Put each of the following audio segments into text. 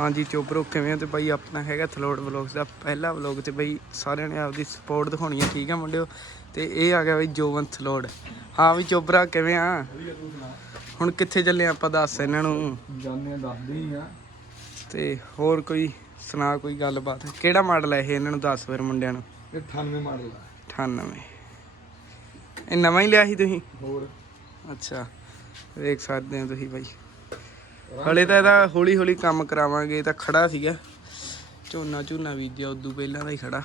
ਹਾਂਜੀ ਚੋਬਰੋ ਕਿਵੇਂ ਹੋ? ਤੇ ਬਾਈ ਆਪਣਾ ਹੈਗਾ ਥਲੋੜ ਵਲੌਗਸ ਦਾ ਪਹਿਲਾ ਵਲੌਗ ਤੇ ਬਾਈ ਸਾਰਿਆਂ ਨੇ ਆਪਦੀ ਸਪੋਰਟ ਦਿਖਾਉਣੀ ਹੈ ਠੀਕ ਆ ਮੁੰਡਿਓ? ਤੇ ਇਹ ਆ ਗਿਆ ਬਾਈ ਜੋਵਨ ਥਲੋੜ ਹਾਂ ਵੀ ਚੋਬਰਾ ਕਿਵੇਂ ਆ? ਹੁਣ ਕਿੱਥੇ ਚੱਲੇ ਆਪਾਂ ਦੱਸ ਇਹਨਾਂ ਨੂੰ? ਜਾਣੇ ਦੱਸਦੇ ਆ। ਤੇ ਹੋਰ ਕੋਈ ਸੁਣਾ ਕੋਈ ਗੱਲਬਾਤ? ਕਿਹੜਾ ਮਾਡਲ ਹੈ ਇਹ? ਇਹਨਾਂ ਨੂੰ ਦੱਸ ਫਿਰ ਮੁੰਡਿਆਂ ਨੂੰ। ਇਹ 98 ਮਾਡਲ ਆ। 98 ਇਹ ਨਵਾਂ ਹੀ ਲਿਆ ਸੀ ਤੁਸੀਂ? ਹੋਰ। ਅੱਛਾ ਵੇਖ ਸਕਦੇ ਹੋ ਤੁਸੀਂ ਬਾਈ। ਹਲੇ ਤਾਂ ਇਹਦਾ ਹੌਲੀ ਹੌਲੀ ਕੰਮ ਕਰਾਵਾਂਗੇ ਤਾਂ ਖੜਾ ਸੀਗਾ। ਝੋਨਾ ਝੋਨਾ ਬੀਜਿਆ ਉਦੋਂ ਪਹਿਲਾਂ ਦਾ ਹੀ ਖੜਾ।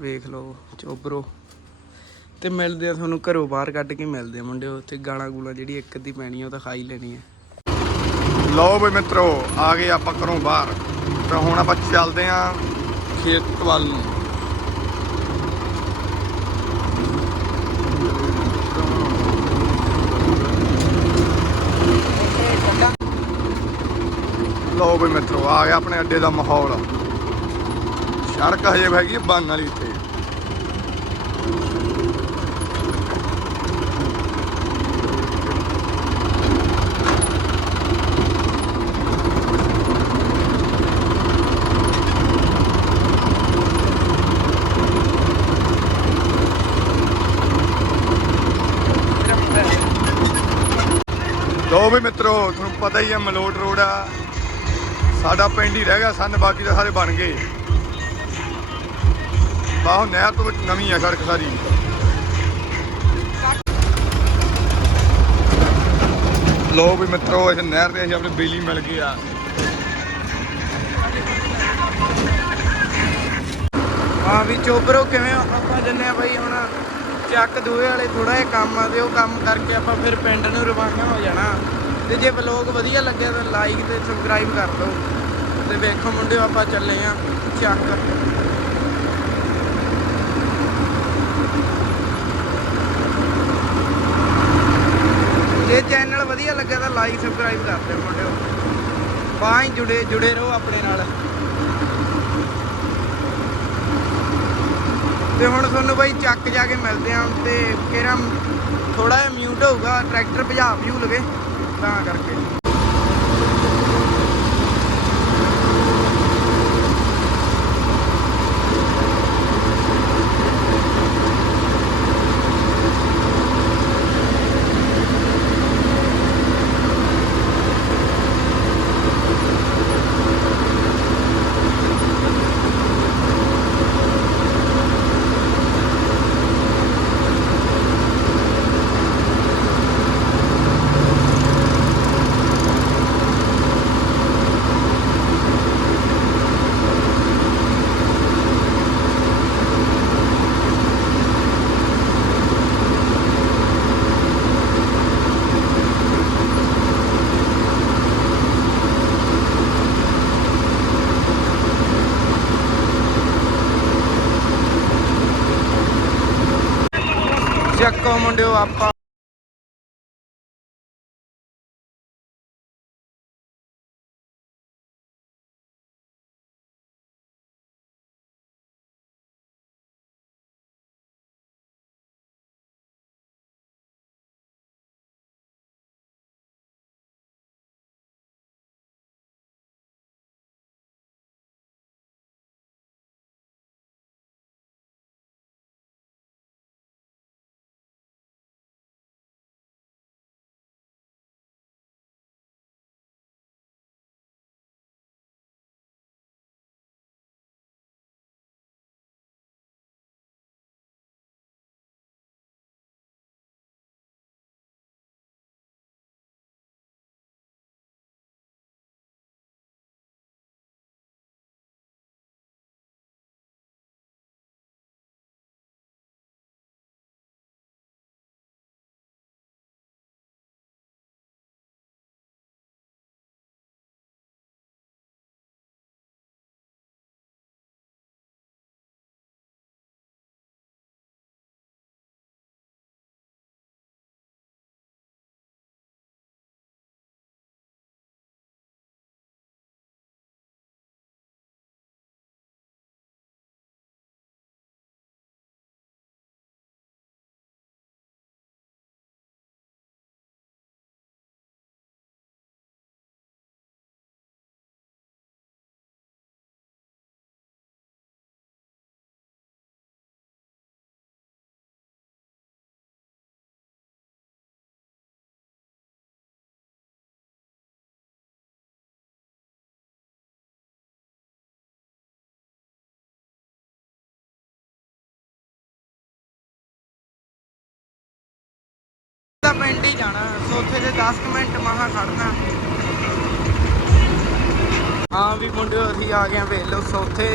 ਵੇਖ ਲਓ, ਚੋਬਰੋ। ਤੇ ਮਿਲਦੇ ਆ ਤੁਹਾਨੂੰ ਘਰੋਂ ਬਾਹਰ ਕੱਢ ਕੇ ਮਿਲਦੇ ਆ ਮੁੰਡਿਓ ਤੇ ਗਾਲਾਂ ਗੂਲਾਂ ਜਿਹੜੀ ਇੱਕ ਅੱਧੀ ਪੈਣੀ ਆ ਉਹ ਤਾਂ ਖਾ ਹੀ ਲੈਣੀ ਹੈ ਲਓ ਬਈ ਮਿੱਤਰੋ, ਆ ਗਏ ਆਪਾਂ ਘਰੋਂ ਬਾਹਰ। ਤਾਂ ਹੁਣ ਆਪਾਂ ਚੱਲਦੇ ਆਂ ਖੇਤ ਵੱਲ। ਨੂੰ ਲਓ ਆ ਗਿਆ ਆਪਣੇ ਅੱਡੇ ਦਾ ਮਾਹੌਲ। ਸੜਕ ਹਜੇ ਹੈਗੀ ਬੰਨ ਵਾਲੀ ਇੱਥੇ। ਲਓ ਵੀ ਮਿੱਤਰੋ, ਤੁਹਾਨੂੰ ਪਤਾ ਹੀ ਹੈ ਮਲੋਟ ਰੋਡ ਆ। ਸਾਡਾ ਪਿੰਡ ਹੀ ਰਹਿ ਗਿਆ, ਸਨ ਬਾਕੀ ਤਾਂ ਸਾਰੇ ਬਣ ਗਏ। ਬਾਹੋਂ ਨਹਿਰ ਤੋਂ ਨਵੀਂ ਆ ਸੜਕ ਸਾਰੀ। ਲੋ ਵੀ ਮਿੱਤਰੋ, ਇਸ ਨਹਿਰ ਤੇ ਅਸੀਂ ਆਪਣੇ ਬਿਜਲੀ ਮਿਲ ਗਈ ਆ। ਹਾਂ ਵੀ ਚੋਬਰੋ, ਕਿਵੇਂ ਆਪਾਂ ਜੰਨੇ ਆ ਬਈ ਹੁਣ ਚੱਕ ਦੂਏ ਵਾਲੇ ਥੋੜਾ ਜਿਹਾ ਕੰਮ ਆ ਤੇ ਉਹ ਕੰਮ ਕਰਕੇ ਆਪਾਂ ਫਿਰ ਪਿੰਡ ਨੂੰ ਰਵਾਨਾ ਹੋ ਜਾਣਾ। ਤੇ ਜੇ ਵਲੌਗ ਵਧੀਆ ਲੱਗਿਆ ਤਾਂ ਲਾਈਕ ਤੇ ਸਬਸਕ੍ਰਾਈਬ ਕਰ ਦਿਓ। ਤੇ ਵੇਖੋ ਮੁੰਡਿਓ, ਆਪਾਂ ਚੱਲੇ ਆ ਚੱਕ। ਜੇ ਚੈਨਲ ਵਧੀਆ ਲੱਗਿਆ ਤਾਂ ਲਾਈਕ ਸਬਸਕ੍ਰਾਈਬ ਕਰ ਦਿਓ ਮੁੰਡਿਓ। ਬਾਈ ਜੁੜੇ ਜੁੜੇ ਰਹੋ ਆਪਣੇ ਨਾਲ। ਤੇ ਹੁਣ ਤੁਹਾਨੂੰ ਬਾਈ ਚੱਕ ਜਾ ਕੇ ਮਿਲਦੇ ਆਂ ਤੇ ਕਿਹੜਾ ਥੋੜਾ ਜਿਹਾ ਮਿਊਟ ਹੋਊਗਾ ਟਰੈਕਟਰ ਭਜਾ ਭਜੂ ਲਵੇ ਤਾਂ ਕਰਕੇ। ਚੱਕੋ ਪਿੰਡ ਹੀ ਜਾਣਾ। ਸੋਥੇ ਦੇ 10 ਕੁ ਮਿੰਟ ਮਹਾ ਖੜਨਾ ਹਾਂ ਵੀ ਮੁੰਡਿਓ ਅਸੀਂ ਆ ਗਏ ਆ ਵੇਖ ਲਓ ਸੋਥੇ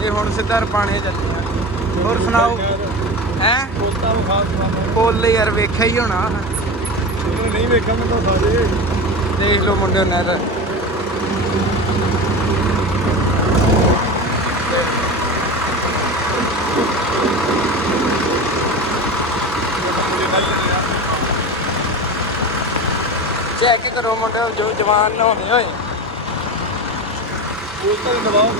ਤੇ ਹੁਣ ਸਿੱਧਾ ਰਪਾਣੇ ਚੱਲੇ ਆ ਹੋਰ ਸੁਣਾਓ? ਹੈ? ਕੋਤਾ ਨੂੰ ਖਾਸ ਕੋਲ ਯਾਰ ਵੇਖਿਆ ਹੀ ਹੋਣਾ। ਨਹੀਂ ਵੇਖਾਂ ਮੈਂ ਤਾਂ ਸਾਰੇ। ਦੇਖ ਲਓ ਮੁੰਡਿਓ ਨਹਿਰ ਚੈੱਕ ਕਰੋ ਮੁੰਡਿਓ ਜੋ ਜਵਾਨ ਨਹਾਉਂਦੇ ਹੋਏ। ਕੋਤਾ ਹੀ ਨਵਾਬ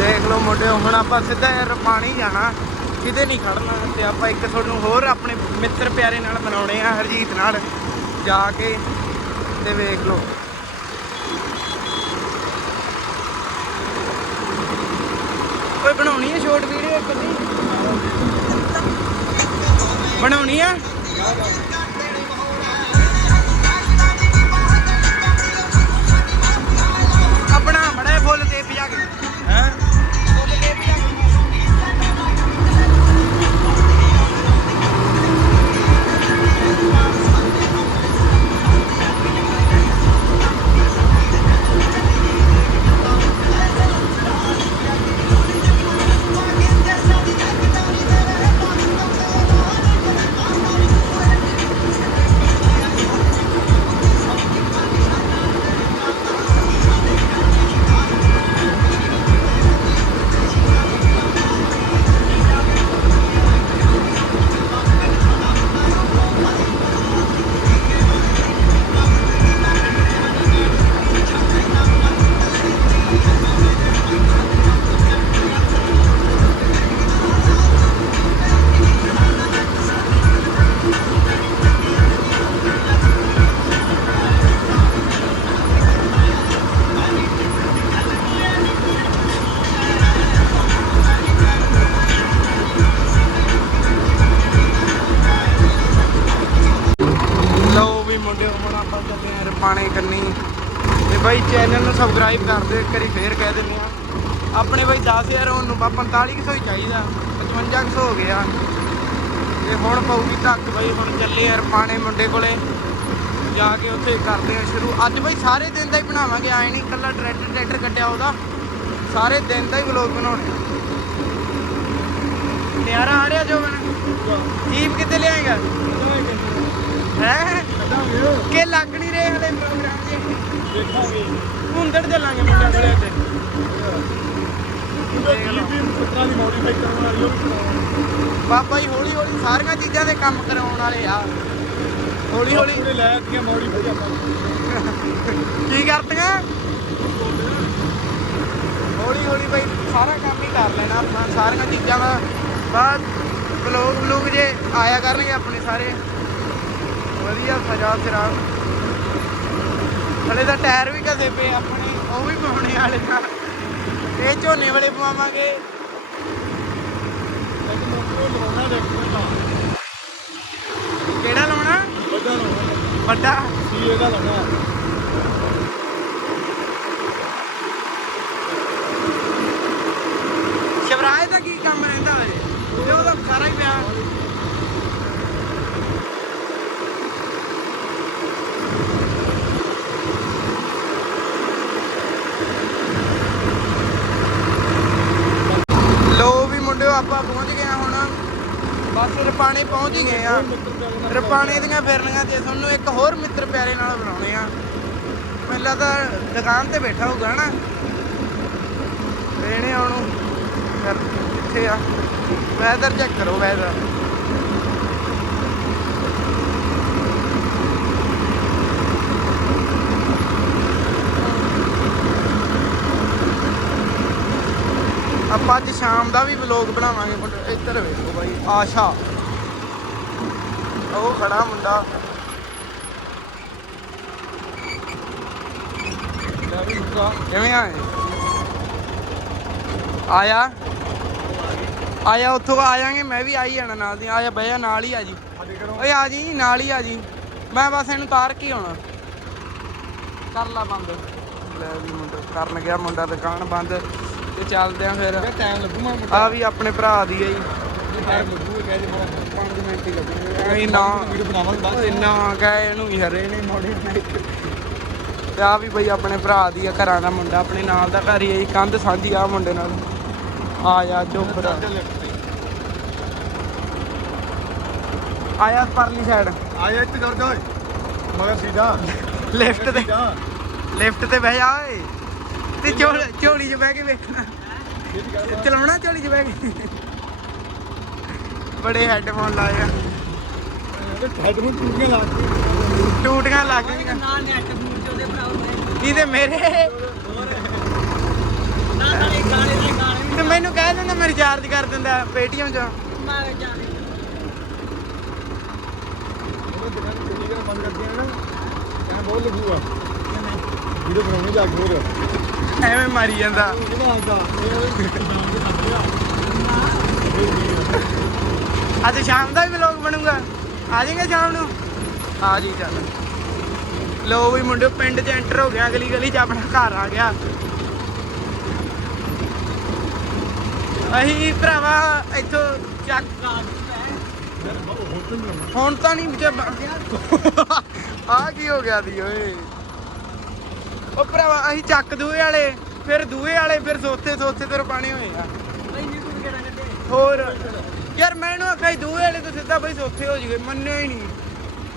ਦੇਖ ਲਓ ਮੁੰਡਿਓ ਹੁਣ ਆਪਾਂ ਸਿੱਧਾ ਯਾਰ ਪਾਣੀ ਜਾਣਾ। ਕਿਤੇ ਨਹੀਂ ਖੜਨਾ ਤੇ ਆਪਾਂ ਇੱਕ ਤੁਹਾਨੂੰ ਹੋਰ ਆਪਣੇ ਮਿੱਤਰ ਪਿਆਰੇ ਨਾਲ ਬਣਾਉਣੇ ਆ ਹਰਜੀਤ ਨਾਲ। ਜਾ ਕੇ ਤੇ ਵੇਖ ਲਓ। ਕੋਈ ਬਣਾਉਣੀ ਹੈ ਸ਼ਾਰਟ ਵੀਡੀਓ ਇੱਕ ਅੱਧੀ? ਬਣਾਉਣੀ ਆ? ਆਪਣਾ ਬੜਾ ਫੁੱਲ ਤੇ ਪਿਆ ਕੇ। ਸਬਸਕ੍ਰਾਈਬ ਕਰ ਦਿਓ ਇੱਕ ਵਾਰੀ ਫੇਰ ਕਹਿ ਦਿੰਦੇ ਆ ਆਪਣੇ ਬਾਈ 10000 ਹੁਣ ਨੂੰ 4500 ਹੀ ਚਾਹੀਦਾ 5500 ਹੋ ਗਿਆ। ਤੇ ਹੁਣ ਪਊਗੀ ਧੱਕ ਬਾਈ ਹੁਣ ਚੱਲੇ ਆ ਰਪਾਣੇ ਮੁੰਡੇ ਕੋਲੇ। ਜਾ ਕੇ ਉੱਥੇ ਕਰਦੇ ਆ ਸ਼ੁਰੂ। ਅੱਜ ਬਾਈ ਸਾਰੇ ਦਿਨ ਦਾ ਹੀ ਬਣਾਵਾਂਗੇ ਆਏ ਨਹੀਂ ਇਕੱਲਾ ਟਰੈਕਟਰ ਟਰੈਕਟਰ ਕੱਟਿਆ ਉਹਦਾ। ਸਾਰੇ ਦਿਨ ਦਾ ਹੀ ਵਲੌਗ ਬਣਾਉਣੇ ਆ। ਨਿਆਰਾ ਆੜਿਆ ਜੋ ਬਣ ਜੀਪ ਕਿੱਥੇ ਲਿਆਏਗਾ? ਹੈ? ਕਿ ਲੱਗ ਨਹੀਂ ਰਹੇ ਹਲੇ ਪ੍ਰੋਗਰਾਮ ਦੇ? ਦੇਖਾਂਗੇ ਹੁੰਦੜ ਚੱਲਾਂਗੇ ਮੁੰਡਿਆਂ ਕੋਲੇ ਤੇ। ਬਾਬਾ ਜੀ ਹੌਲੀ ਹੌਲੀ ਸਾਰੀਆਂ ਚੀਜ਼ਾਂ ਦੇ ਕੰਮ ਕਰਾਉਣ ਵਾਲੇ ਆ। ਹੌਲੀ ਹੌਲੀ ਲੈ ਦਿੱਤੀਆਂ ਮੋਡੀਫਾਈ ਆਪਾਂ ਕੀ ਕਰਦੀਆਂ ਹੌਲੀ ਹੌਲੀ ਬਈ ਸਾਰਾ ਕੰਮ ਹੀ ਕਰ ਲੈਣਾ ਆਪਾਂ ਸਾਰੀਆਂ ਚੀਜ਼ਾਂ ਦਾ। ਬਾਅਦ ਬਲੌਗ ਬਲੂਗ ਜੇ ਆਇਆ ਕਰਨਗੇ ਆਪਣੇ ਸਾਰੇ। ਵਧੀਆ ਸਜਾ ਸਿਰਾ ਹਲੇ ਤਾਂ ਟਾਇਰ ਵੀ ਘਸੇ ਪਏ ਆਪਣੇ, ਉਹ ਵੀ ਪਾਉਣੇ ਵਾਲੇ ਆ ਇਹ ਝੋਨੇ ਵਾਲੇ ਪਵਾਵਾਂਗੇ। ਕਿਹੜਾ ਲਾਉਣਾ? ਵੱਡਾ। ਲਾਉਣਾ ਵੱਡਾ ਲਾਉਣਾ ਸ਼ਿਵਰਾਜ ਦਾ ਕੀ ਕੰਮ ਰਹਿੰਦਾ ਵੇ ਉਹਦਾ ਸਾਰਾ ਹੀ ਪਿਆ ਲੋ ਵੀ ਮੁੰਡਿਓ ਆਪਾਂ ਪਹੁੰਚ ਗਏ ਹਾਂ ਹੁਣ ਬਸ ਰਪਾਣੇ ਪਹੁੰਚ ਹੀ ਗਏ ਆ। ਰਪਾਣੇ ਦੀਆਂ ਫਿਰਨੀਆਂ ਤੇ ਤੁਹਾਨੂੰ ਇੱਕ ਹੋਰ ਮਿੱਤਰ ਪਿਆਰੇ ਨਾਲ ਬਣਾਉਣੇ ਆ। ਪਹਿਲਾਂ ਤਾਂ ਦੁਕਾਨ ਤੇ ਬੈਠਾ ਹੋਊਗਾ ਨਾ। ਵੇਣੇ ਉਹਨੂੰ। ਕਰ ਕਿੱਥੇ ਆ? ਵੈਦਰ ਚੈੱਕ ਕਰੋ ਵੈਦਰ ਆਪਾਂ ਅੱਜ ਸ਼ਾਮ ਦਾ ਵੀ ਵਲੌਗ ਬਣਾਵਾਂਗੇ ਇੱਧਰ ਵੇਖੋ ਬਾਈ, ਆਸ਼ਾ। ਉਹ ਖੜਾ ਮੁੰਡਾ। ਕਿਵੇਂ ਆਏ ਆਇਆ? ਆਇਆ ਉੱਥੋਂ ਆ ਜਾਾਂਗੇ ਮੈਂ ਵੀ ਆਈ ਜਾਣਾ ਨਾਲ ਦੀ। ਆਇਆ ਬਈਆ ਨਾਲ ਹੀ ਆ ਜੀ। ਓਏ ਆ ਜੀ ਨਾਲ ਹੀ ਆ ਜੀ। ਮੈਂ ਬਸ ਇਹਨੂੰ ਤਾਰ ਕੇ ਆਉਣਾ। ਕਰ ਲਾ ਬੰਦ। ਲੈ ਵੀ ਮੁੰਡਾ ਕਰਨ ਗਿਆ ਮੁੰਡਾ ਦੁਕਾਨ ਬੰਦ। ਤੇ ਚੱਲਦੇ ਆ ਫਿਰ। ਟਾਈਮ ਲੱਗੂ ਮੈਂ ਆ ਵੀ ਆਪਣੇ ਭਰਾ ਦੀ ਹੈ ਜੀ। ਟਾਈਮ ਲੱਗੂ ਕਹਿੰਦੇ ਮੈਂ 5 ਮਿੰਟ ਹੀ ਲੱਗਣਗੇ ਨਹੀਂ ਨਾ ਇਹਨੂੰ ਵੀ ਹਰੇ ਨੇ ਮੋੜੇ ਤੇ। ਆ ਵੀ ਬਈ ਆਪਣੇ ਭਰਾ ਦੀ ਆ ਘਰਾਂ ਦਾ ਮੁੰਡਾ ਆਪਣੇ ਨਾਲ ਦਾ ਘਰ ਹੀ ਹੈ ਜੀ, ਕੰਧ ਸਾਂਝੀ ਆ ਮੁੰਡੇ ਨਾਲ। ਆ ਜਾ ਚੋਪਰ ਆਇਆ ਪਰਲੀ ਸਾਈਡ ਆਇਆ ਇੱਥੇ ਕਰ ਜਾ ਓਏ। ਮਗਰ ਸਿੱਧਾ। ਲਿਫਟ ਤੇ। ਜਾ ਲਿਫਟ ਤੇ ਬਹਿ ਜਾ ਓਏ। ਤੇ ਝੋਲ- ਝੋਲੀ 'ਚ ਬਹਿ ਕੇ ਵੇਖਣਾ। ਚਲਾਉਣਾ ਝੋਲੀ 'ਚ ਬਹਿ ਕੇ। ਬੜੇ ਹੈੱਡਫੋਨ ਲਾਏ ਆ। ਹੈਡਫੋਨ ਟੁੱਟ ਕੇ ਟੂਟੀਆਂ ਲੱਗ ਗਈਆਂ ਨਾ। ਨੈਟ ਫੋਨ ਚ ਉਹਦੇ ਭਰਾ ਇਹਦੇ ਮੇਰੇ? ਨਾ ਨਾਲੇ ਗਾਣੇ ਦੇ ਗਾਣੇ ਤੇ ਮੈਨੂੰ ਕਹਿ ਦਿੰਦਾ, ਮੈਂ ਰਿਚਾਰਜ ਕਰ ਦਿੰਦਾ ਪੇਟੀਐਮ 'ਚ। ਮੈਂ ਜਾਣੇ ਬੰਦ ਕਰ ਦਿਆਂ ਨਾ ਕਹਿੰਦਾ ਬਹੁਤ ਲੱਗੂਗਾ ਵੀਡੀਓ ਬਣਾਉਣੀ ਜਾ ਕੇ ਹੋਰ ਐਵੇਂ ਮਾਰੀ ਜਾਂਦਾ। ਅੱਜ ਸ਼ਾਮ ਦਾ ਵੀ ਵਲੌਗ ਬਣੂਗਾ। ਆ ਜਾਏਗਾ ਸ਼ਾਮ ਨੂੰ? ਆ ਜੀ ਚੱਲ। ਲੋ ਵੀ ਮੁੰਡੇ ਪਿੰਡ 'ਚ ਐਂਟਰ ਹੋ ਗਿਆ ਗਲੀ ਗਲੀ 'ਚ ਆਪਣਾ ਘਰ ਆ ਗਿਆ। ਅਹੀਂ ਭਰਾਵਾ ਇੱਥੋਂ ਚੱਕ ਹੁਣ ਤਾਂ ਨਹੀਂ ਵਿੱਚ ਆ ਕੀ ਹੋ ਗਿਆ ਦੀ ਓਏ। ਉਹ ਭਰਾਵਾ ਅਸੀਂ ਚੱਕ ਦੂਏ ਵਾਲੇ ਫਿਰ ਦੂਏ ਵਾਲੇ ਫਿਰ ਸੋਥੇ ਸੋਥੇ ਤੇ ਪਾਣੀ ਹੋਏ ਆ। ਹੋਰ ਯਾਰ ਮੈਨੂੰ ਆਖਿਆ ਸੀ ਦੂਏ ਵਾਲੇ ਤੋਂ ਸਿੱਧਾ ਬਈ ਸੋਥੇ ਹੋ ਜੂਗੇ ਮੰਨਿਆ ਹੀ ਨਹੀਂ।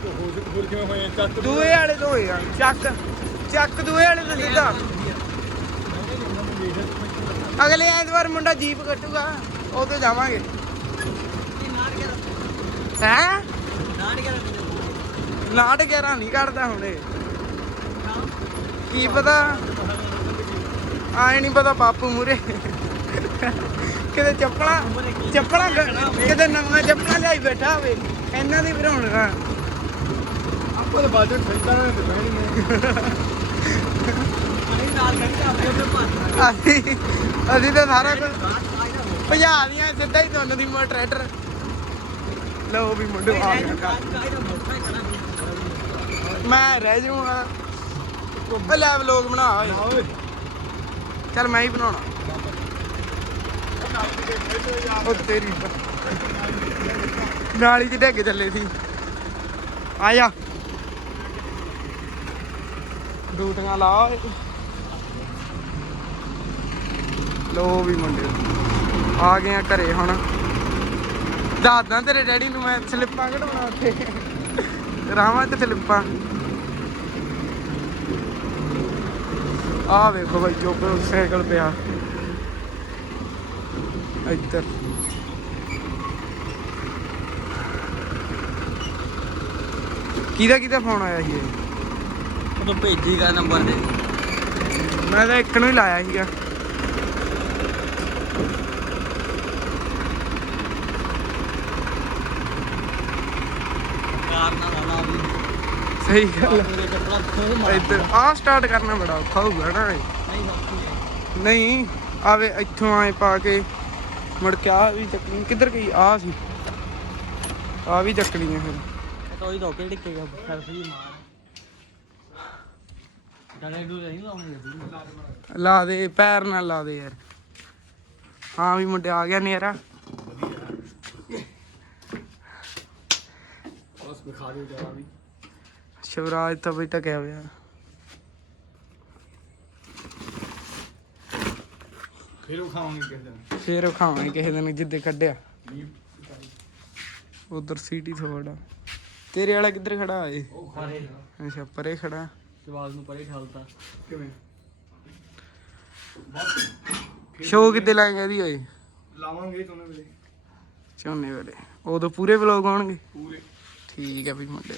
ਹੋ ਸਿੱਧ ਫੁੱਲ ਕਿਵੇਂ ਹੋਏ ਚੱਕ ਦੂਏ ਵਾਲੇ ਤੋਂ ਹੋਏ ਆ ਚੱਕ। ਚੱਕ ਦੂਏ ਵਾਲੇ ਤੋਂ ਸਿੱਧਾ। ਅਗਲੇ ਐਤਵਾਰ ਮੁੰਡਾ ਜੀਪ ਕੱਟੂਗਾ ਉਹ ਤੇ ਜਾਵਾਂਗੇ। ਹੈ? ਨਾਟ 11 ਨਹੀਂ ਕੱਢਦਾ ਹੁਣੇ ਕੀ ਪਤਾ? ਆਏ ਨਹੀਂ ਪਤਾ ਬਾਪੂ ਮੂਰੇ ਕਿਤੇ ਚੱਪਲਾਂ ਚੱਪਲਾਂ ਕਿਤੇ ਨਵਾਂ ਚੱਪਲਾਂ ਲਿਆਈ ਬੈਠਾ ਹੋਵੇ। ਇਹਨਾਂ ਦੀ ਭਰਾਉਣਗਾ ਆਪਾਂ ਤਾਂ ਬਾਜਟ ਖਰੀਦਾ ਨਾ ਤੇ ਬਹਿਣੀ ਨੇ ਅਰੇ ਨਾਲ ਕੱਢ ਆਪੇ ਆਪੇ ਪਾਸ ਅਸੀਂ ਅਸੀਂ ਤਾਂ ਸਾਰਾ ਕੁਝ ਭਜਾ ਦੀਆਂ ਸਿੱਧਾ ਹੀ ਤੁੰਨ ਦੀ ਮੋ ਟਰੈਕਟਰ। ਲਓ ਵੀ ਮੁੰਡੇ ਆ ਗਿਆ। ਮੈਂ ਰਹਿ ਜਾਊਂਗਾ ਉਹ ਲੈ ਵਲੋਗ ਬਣਾ ਚੱਲ ਮੈਂ ਹੀ ਬਣਾਉਣਾ। ਉਹ ਤੇਰੀ ਨਾਲੀ ਚ ਡਿੱਗ ਚੱਲੇ ਸੀ। ਆ ਜਾ। ਡੂਟੀਆਂ ਲਾ। ਲੋ ਵੀ ਮੁੰਡੇ। ਆ ਗਏ ਆ ਘਰੇ ਹੁਣ। ਦੱਸਦਾ ਤੇਰੇ ਡੈਡੀ ਨੂੰ ਮੈਂ ਸਲਿੱਪਾਂ ਕਢਾਉਣਾ ਉੱਥੇ। ਰਾਵਾਂ ਤੇ ਸਲਿੱਪਾਂ। ਆ ਵੇਖੋ ਭਾਈ ਚੋਪਰ ਸਾਈਕਲ ਪਿਆ। ਇੱਧਰ। ਕਿਹਦਾ ਕਿਹਦਾ ਫੋਨ ਆਇਆ ਸੀ ਇਹ? ਤਾਂ ਭੇਜੀਗਾ ਨੰਬਰ ਦੇ। ਮੈਂ ਤਾਂ ਇੱਕ ਨੂੰ ਹੀ ਲਾਇਆ ਸੀਗਾ। ਕਾਰ ਨਾਲ ਲਾ ਵੀ ਸਹੀ ਗੱਲ ਖੋਲ ਆ। ਮਾਰ ਇੱਧਰ ਆ ਸਟਾਰਟ ਕਰਨਾ ਬੜਾ ਔਖਾ ਹੋਊਗਾ ਨਾ ਇਹ। ਨਹੀਂ ਨਹੀਂ ਆਵੇ ਇੱਥੋਂ ਆਏ ਪਾ ਕੇ। ਮੁੜ ਕੇ ਆ ਵੀ ਚੱਕਣੀ ਕਿੱਧਰ ਗਈ? ਆ ਸੀ। ਆ ਵੀ ਚੱਕਣੀ ਹੈ ਫਿਰ। ਇਹ ਤਾਂ ਉਹੀ ਰੋਕੇ ਡਿੱਕੇਗਾ ਸਰਫ ਜੀ ਮਾਰ। ਡਾਲੇ ਡੂ ਨਹੀਂ ਲਾਉਂਗੇ ਲਾ ਦੇ ਪੈਰ ਨਾਲ ਲਾ ਦੇ ਯਾਰ। ਹਾਂ ਵੀ ਮੁੰਡੇ ਆ ਗਿਆ ਨੇਰਾ ਬਸ ਵਿਖਾ ਦਿਓ ਜਰਾ ਵੀ। ਸ਼ਿਵਰਾਜ ਤਾਂ ਬਈ ਤਾਂ ਕਿਹਾ ਫਿਰ ਉਹ ਖਾਵਾਂਗੇ ਕਿਸੇ ਦਿਨ? ਫੇਰ ਖਾਵਾਂਗੇ ਕਿਸੇ ਦਿਨ ਜਿੱਦੇ ਕੱਢਿਆ। ਉਧਰ ਸੀਟੀ ਥੋੜਾ ਤੇਰੇ ਵਾਲਾ ਕਿੱਧਰ ਖੜਾ ਏ? ਉਹ ਖਾਰੇ ਅੱਛਾ ਪਰੇ ਖੜਾ। ਜਵਾਲ ਨੂੰ ਪਰੇ ਠਾਲਤਾ। ਕਿਵੇਂ? ਸ਼ੋਅ ਕਿੱਦੇ ਲਾਏਗਾ ਇਹਦੀ ਓਏ? ਲਾਵਾਂਗੇ ਤੁਹਾਨੂੰ ਵੇਲੇ। ਝੋਨੇ ਵੇਲੇ। ਉਦੋਂ ਪੂਰੇ ਵਲੋਗ ਆਉਣਗੇ? ਪੂਰੇ। ਠੀਕ ਹੈ ਵੀ ਮੁੰਡੇ।